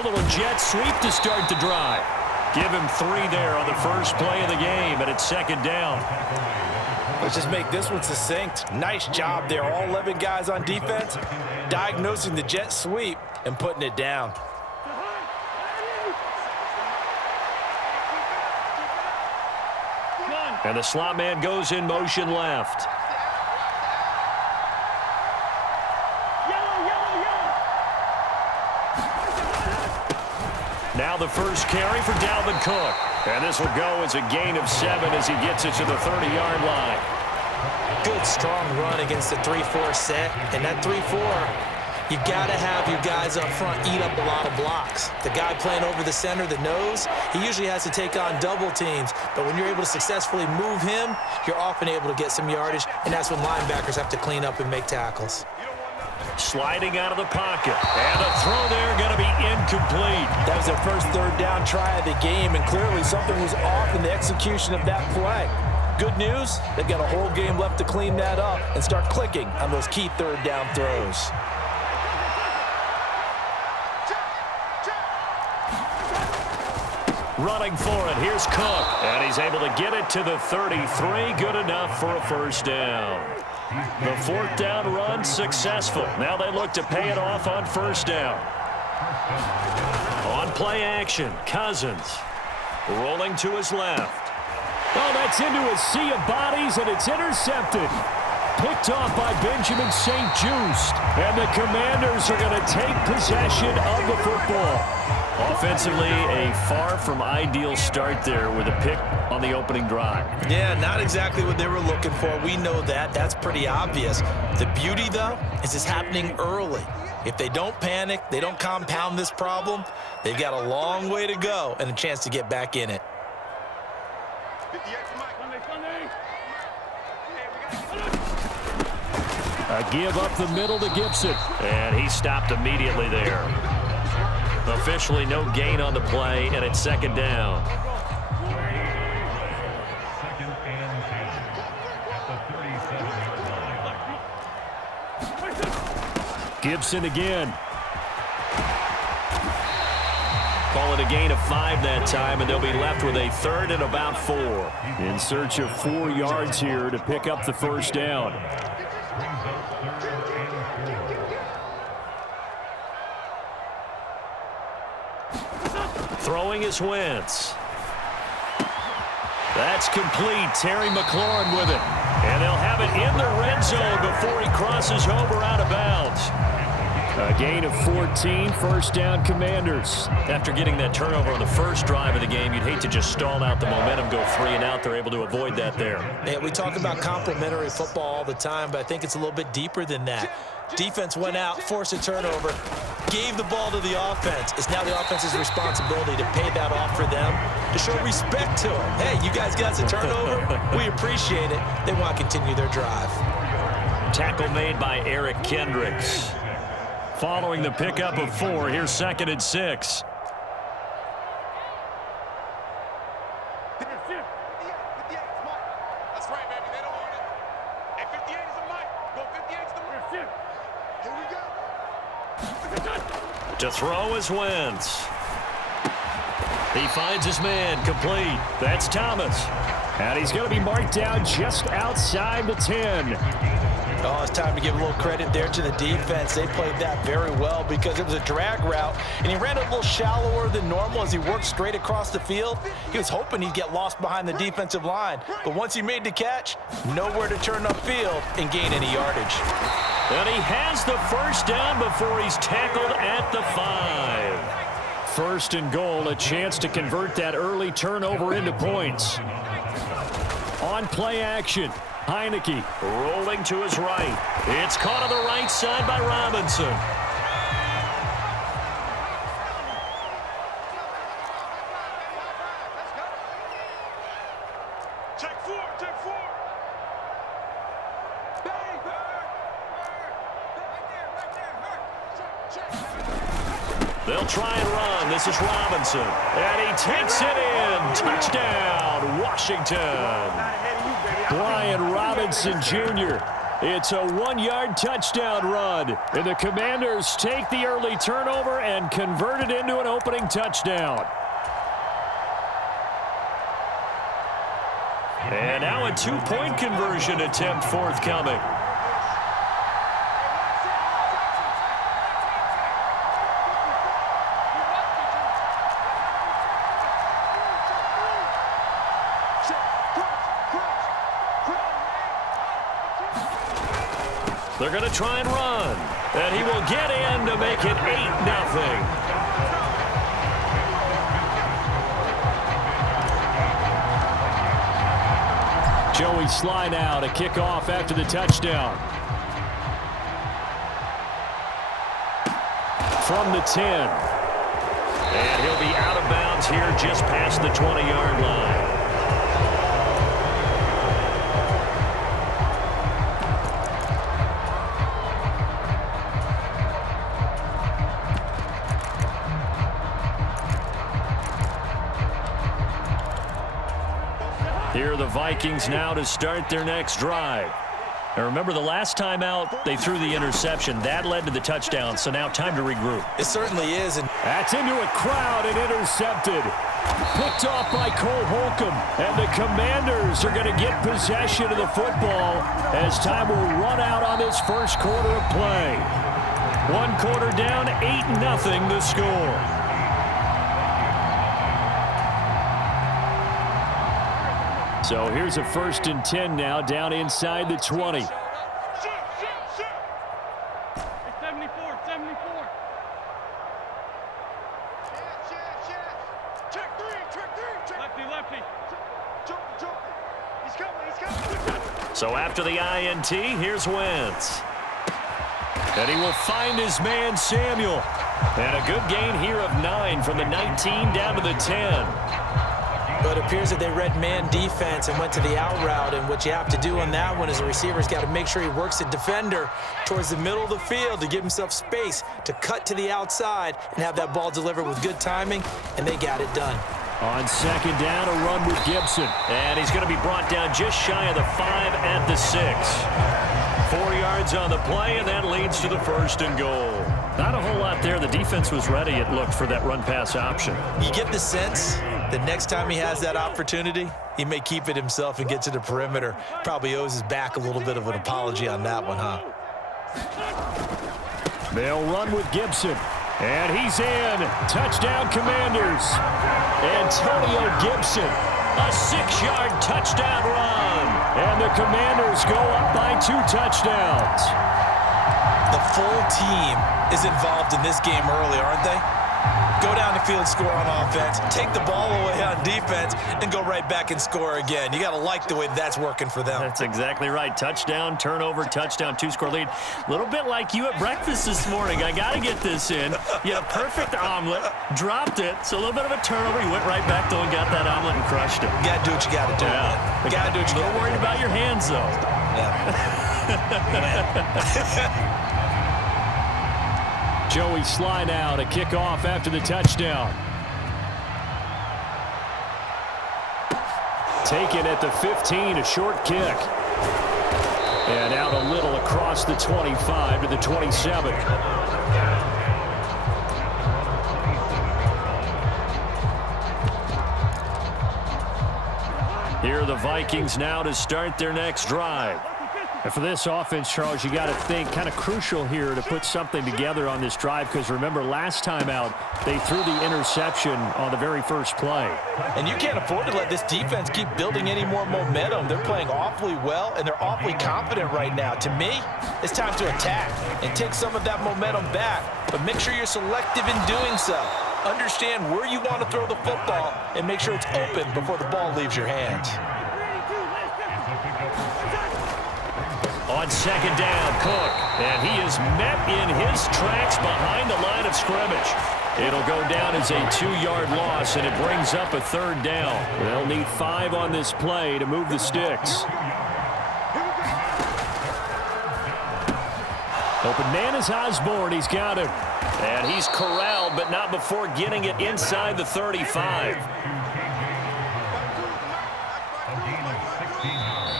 A little jet sweep to start the drive. Give him 3 there on the first play of the game, and it's second down. Let's just make this one succinct. Nice job there. All 11 guys on defense diagnosing the jet sweep and putting it down. And the slot man goes in motion left. Now the first carry for Dalvin Cook. And this will go as a gain of 7 as he gets it to the 30-yard line. Good, strong run against the 3-4 set. And that 3-4, you got to have your guys up front eat up a lot of blocks. The guy playing over the center, the nose, he usually has to take on double teams. But when you're able to successfully move him, you're often able to get some yardage, and that's when linebackers have to clean up and make tackles. Sliding out of the pocket. And the throw there going to be incomplete. That was their first third down try of the game, and clearly something was off in the execution of that play. Good news, they've got a whole game left to clean that up and start clicking on those key third down throws. Running for it, here's Cook. And he's able to get it to the 33. Good enough for a first down. The fourth down run successful. Now they look to pay it off on first down. On play action, Cousins rolling to his left. Oh, that's into a sea of bodies, and it's intercepted. Picked off by Benjamin St-Juste. And the Commanders are going to take possession of the football. Offensively, a far from ideal start there with a pick on the opening drive. Yeah, not exactly what they were looking for. We know that. That's pretty obvious. The beauty, though, is it's happening early. If they don't panic, they don't compound this problem, they've got a long way to go and a chance to get back in it. A give up the middle to Gibson. And he stopped immediately there. Officially no gain on the play, and it's second down. Gibson again. Call it a gain of 5 that time, and they'll be left with a third and about 4. In search of 4 yards here to pick up the first down. Throwing is Wentz. That's complete. Terry McLaurin with it. And they'll have it in the red zone before he crosses over out of bounds. A gain of 14, first down Commanders. After getting that turnover on the first drive of the game, you'd hate to just stall out the momentum, go 3 and out. They're able to avoid that there. Yeah, we talk about complementary football all the time, but I think it's a little bit deeper than that. Defense went out, forced a turnover, gave the ball to the offense. It's now the offense's responsibility to pay that off for them, to show respect to them. Hey, you guys got us a turnover. We appreciate it. They want to continue their drive. Tackle made by Eric Kendricks. Following the pickup of 4, here's second and 6. To throw is Wentz. He finds his man, complete. That's Thomas. And he's going to be marked down just outside the 10. Oh, it's time to give a little credit there to the defense. They played that very well because it was a drag route, and he ran a little shallower than normal as he worked straight across the field. He was hoping he'd get lost behind the defensive line, but once he made the catch, nowhere to turn upfield and gain any yardage. And he has the first down before he's tackled at the 5. First and goal, a chance to convert that early turnover into points. On play action. Heineke rolling to his right. It's caught on the right side by Robinson. They'll try and run. This is Robinson. And he takes it in. Touchdown, Washington. Brian Robinson Jr. It's a 1-yard touchdown run. And the Commanders take the early turnover and convert it into an opening touchdown. And now a 2-point conversion attempt forthcoming. They're going to try and run. And he will get in to make it 8-0. Joey Sly now to kick off after the touchdown. From the 10. And he'll be out of bounds here just past the 20-yard line. Here are the Vikings now to start their next drive. Now remember, the last time out, they threw the interception. That led to the touchdown, so now time to regroup. It certainly is. And that's into a crowd and intercepted. Picked off by Cole Holcomb. And the Commanders are going to get possession of the football as time will run out on this first quarter of play. 1 quarter down, 8-0 the score. So here's a 1st and 10 now, down inside the 20. 74, 74. Check three. Lefty. Jump. He's coming. So after the INT, here's Wentz. And he will find his man, Samuel. And a good gain here of 9 from the 19 down to the 10. But it appears that they read man defense and went to the out route. And what you have to do on that one is the receiver's got to make sure he works the defender towards the middle of the field to give himself space to cut to the outside and have that ball delivered with good timing, and they got it done. On 2nd down, a run with Gibson. And he's going to be brought down just shy of the 5 at the 6. 4 yards on the play, and that leads to the 1st and goal. Not a whole lot there. The defense was ready, it looked, for that run-pass option. You get the sense that next time he has that opportunity, he may keep it himself and get to the perimeter. Probably owes his back a little bit of an apology on that one, huh? They'll run with Gibson. And he's in. Touchdown, Commanders. Antonio Gibson. A 6-yard touchdown run. And the Commanders go up by 2 touchdowns. The full team is involved in this game early, aren't they? Go down the field, score on offense, take the ball away on defense, and go right back and score again. You got to like the way that's working for them. That's exactly right. Touchdown, turnover, touchdown, 2-score lead. A little bit like you at breakfast this morning. I got to get this in. You had a perfect omelet, dropped it, so a little bit of a turnover. You went right back, though, and got that omelet and crushed it. You got to do what you got to do. Yeah. You got to do what you got to do. A little worried about your hands, though. Yeah. Joey Sly now to kick off after the touchdown. Taken at the 15, a short kick. And out a little across the 25 to the 27. Here are the Vikings now to start their next drive. And for this offense, Charles, you got to think kind of crucial here to put something together on this drive, because remember, last time out, they threw the interception on the very first play. And you can't afford to let this defense keep building any more momentum. They're playing awfully well, and they're awfully confident right now. To me, it's time to attack and take some of that momentum back, but make sure you're selective in doing so. Understand where you want to throw the football and make sure it's open before the ball leaves your hands. On 2nd down, Cook, and he is met in his tracks behind the line of scrimmage. It'll go down as a 2-yard loss, and it brings up a 3rd down. They'll need 5 on this play to move the sticks. Open man is Osborne. He's got him. And he's corralled, but not before getting it inside the 35.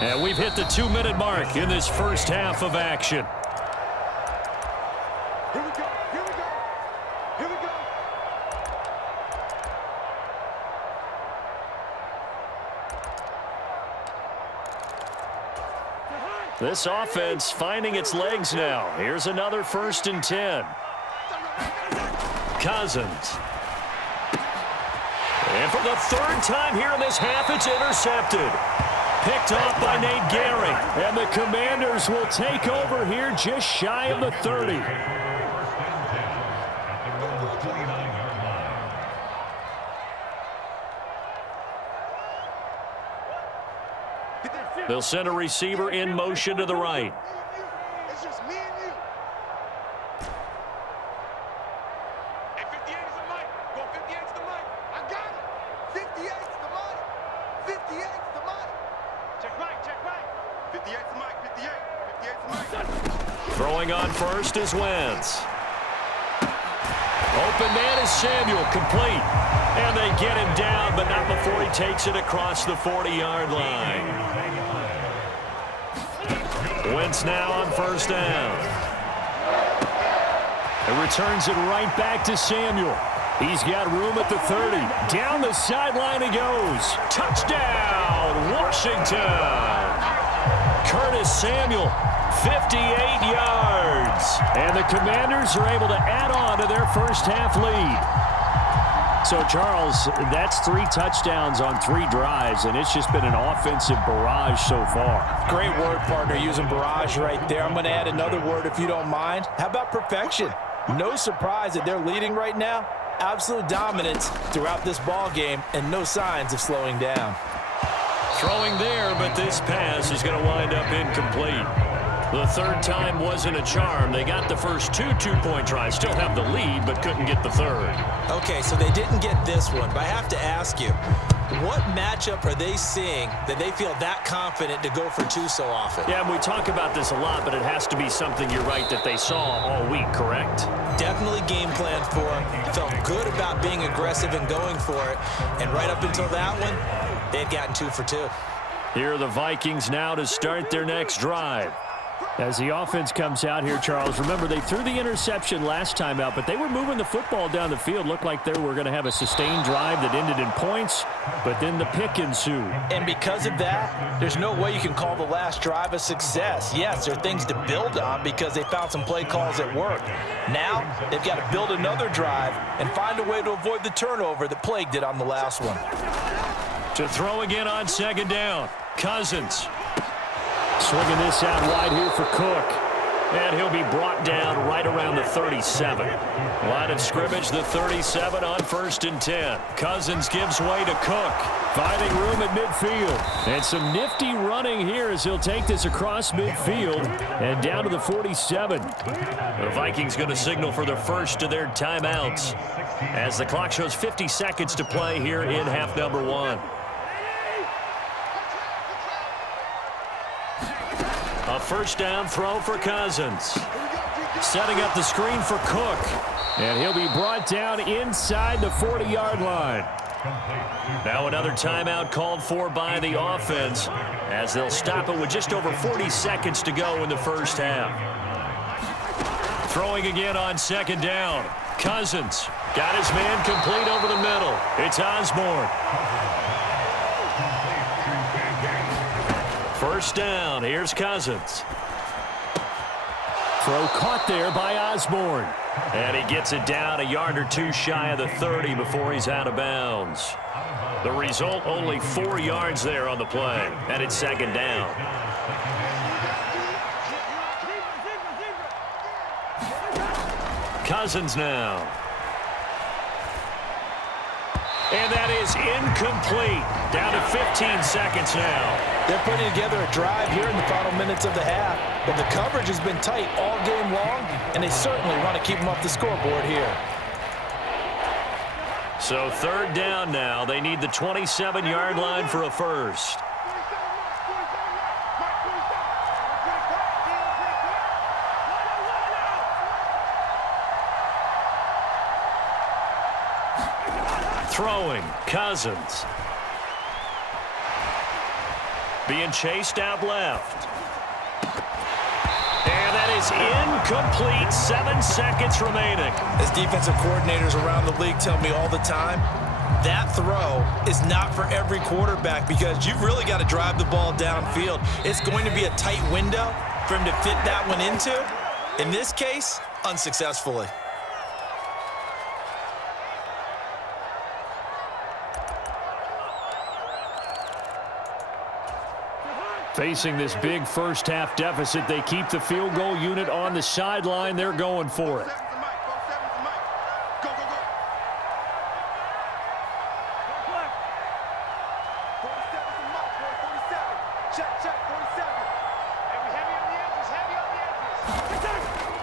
And we've hit the 2-minute mark in this first half of action. Here we go. Here we go. Here we go. This offense finding its legs now. Here's another 1st and 10. Cousins. And for the 3rd time here in this half, it's intercepted. Picked off by Nate Gehring. And the Commanders will take over here just shy of the 30. They'll send a receiver in motion to the right. It's just me and you. Hey, 58 is the mic. Go 58 is the mic. I got it. 58 is the mic. 58 is the mic. Check right, check right. 58 is the mic. 58. 58 is the mic. Throwing on first is Wentz. Open man is Samuel, complete. And they get him down, but not before he takes it across the 40-yard line. Wentz now on 1st down. It returns it right back to Samuel. He's got room at the 30. Down the sideline he goes. Touchdown, Washington. Curtis Samuel, 58 yards. And the Commanders are able to add on to their first half lead. So, Charles, that's 3 touchdowns on 3 drives, and it's just been an offensive barrage so far. Great word, partner, using barrage right there. I'm going to add another word if you don't mind. How about perfection? No surprise that they're leading right now. Absolute dominance throughout this ball game and no signs of slowing down. Throwing there, but this pass is going to wind up incomplete. The 3rd time wasn't a charm. They got the first 2 two-point tries. Still have the lead, but couldn't get the 3rd. Okay, so they didn't get this one, but I have to ask you, what matchup are they seeing that they feel that confident to go for 2 so often? Yeah, we talk about this a lot, but it has to be something, you're right, that they saw all week, correct? Definitely game plan for them. Felt good about being aggressive and going for it. And right up until that one, they had gotten 2 for 2. Here are the Vikings now to start their next drive. As the offense comes out here, Charles, remember they threw the interception last time out, but they were moving the football down the field. Looked like they were going to have a sustained drive that ended in points, but then the pick ensued. And because of that, there's no way you can call the last drive a success. Yes, there are things to build on because they found some play calls that worked. Now, they've got to build another drive and find a way to avoid the turnover that plagued it on the last one. To throw again on 2nd down, Cousins. Swinging this out wide here for Cook. And he'll be brought down right around the 37. Line of scrimmage, the 37 on 1st and 10. Cousins gives way to Cook. Finding room at midfield. And some nifty running here as he'll take this across midfield and down to the 47. The Vikings going to signal for the first of their timeouts as the clock shows 50 seconds to play here in half number 1. A 1st down throw for Cousins. Setting up the screen for Cook. And he'll be brought down inside the 40-yard line. Now another timeout called for by the offense as they'll stop it with just over 40 seconds to go in the first half. Throwing again on 2nd down. Cousins got his man complete over the middle. It's Osborne. 1st down. Here's Cousins. Throw caught there by Osborne. And he gets it down a yard or 2 shy of the 30 before he's out of bounds. The result, only 4 yards there on the play. And it's 2nd down. Cousins now. And that is incomplete. Down to 15 seconds now. They're putting together a drive here in the final minutes of the half, but the coverage has been tight all game long, and they certainly want to keep them off the scoreboard here. So 3rd down now. They need the 27-yard line for a first. Throwing, Cousins. being chased out left. And that is incomplete. 7 seconds remaining. As defensive coordinators around the league tell me all the time, that throw is not for every quarterback because you've really got to drive the ball downfield. It's going to be a tight window for him to fit that one into. In this case, unsuccessfully. Facing this big first-half deficit, they keep the field goal unit on the sideline. They're going for it.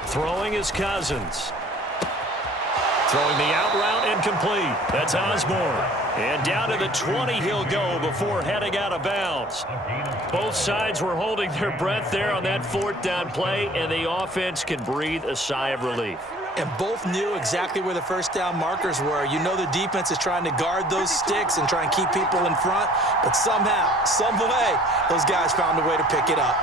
Throwing is Cousins. Throwing the out route incomplete. That's Osborne. And down to the 20 he'll go before heading out of bounds. Both sides were holding their breath there on that fourth down play, and the offense can breathe a sigh of relief. And both knew exactly where the first down markers were. You know the defense is trying to guard those sticks and try and keep people in front, but somehow, some way, those guys found a way to pick it up.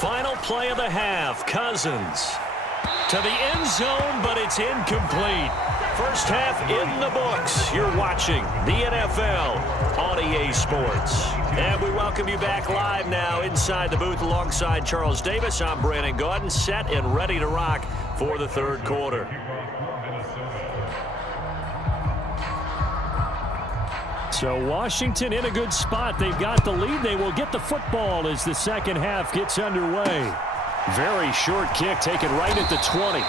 Final play of the half, Cousins. To the end zone, but it's incomplete. First half in the books. You're watching the NFL on EA Sports. And we welcome you back live now inside the booth alongside Charles Davis. I'm Brandon Gaudin, set and ready to rock for the third quarter. So Washington in a good spot. They've got the lead. They will get the football as the second half gets underway. Very short kick taken right at the 20.